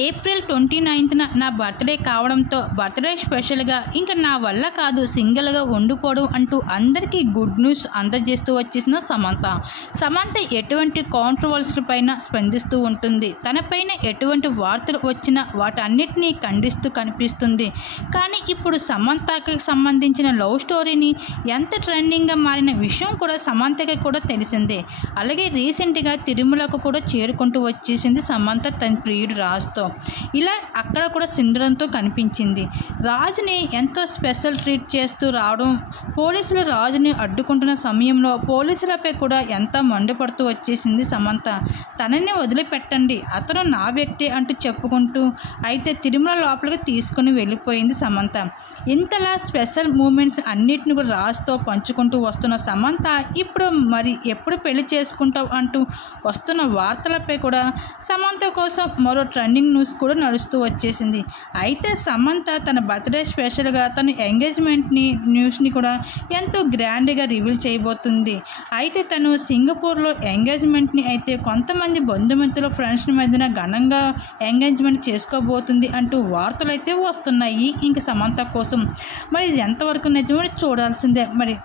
April 29న నా birthday కావడంతో birthday స్పెషల్గా ఇంకా నా వల్ల కాదు సింగిల్గా ఉండిపోవడం అంటూ అందరికీ గుడ్ న్యూస్ అందజేస్తూ వచ్చేసిన సమంత ఎటువంటి కాంట్రవర్సీల పైన స్పందిస్తూ ఉంటుంది. తనపైన ఎటువంటి వార్తలు వచ్చినా వాటన్నిటినీ ఖండిస్తూ కనిపిస్తుంది. కానీ ఇప్పుడు సమంతకి సంబంధించిన లవ్ స్టోరీని ఎంత ట్రెండింగ్గా మారిన విషయం కూడా సమంతకి కూడా తెలిసిందే. అలాగే రీసెంట్గా తిరుమలకు కూడా చేరుకుంటూ వచ్చేసింది సమంత తన ప్రియుడు రాజుతో. ఇలా అక్కడ కూడా సింధూరంతో కనిపించింది. రాజుని ఎంతో స్పెషల్ ట్రీట్ చేస్తూ రావడం, పోలీసులు రాజుని అడ్డుకుంటున్న సమయంలో పోలీసులపై కూడా ఎంతో మండిపడుతూ వచ్చేసింది సమంత. తనని వదిలిపెట్టండి, అతను నా వ్యక్తి అంటూ చెప్పుకుంటూ అయితే తిరుమల లోపలికి తీసుకుని వెళ్ళిపోయింది సమంత. ఇంతలా స్పెషల్ మూమెంట్స్ అన్నిటిని కూడా రాజుతో పంచుకుంటూ వస్తున్న సమంత ఇప్పుడు మరి ఎప్పుడు పెళ్లి చేసుకుంటావు అంటూ వస్తున్న వార్తలపై కూడా సమంత కోసం మరో ట్రెండింగ్ న్యూస్ కూడా నడుస్తూ వచ్చేసింది. అయితే సమంత తన బర్త్డే స్పెషల్గా తన ఎంగేజ్మెంట్ని న్యూస్ని కూడా ఎంతో గ్రాండ్గా రివీల్ చేయబోతుంది. అయితే తను సింగపూర్లో ఎంగేజ్మెంట్ని అయితే కొంతమంది బంధుమిత్రులు ఫ్రెండ్స్ మధ్యన ఘనంగా ఎంగేజ్మెంట్ చేసుకోబోతుంది అంటూ వార్తలు అయితే వస్తున్నాయి ఇంక సమంత కోసం. మరి ఇది ఎంతవరకు నిజమో చూడాల్సిందే మరి.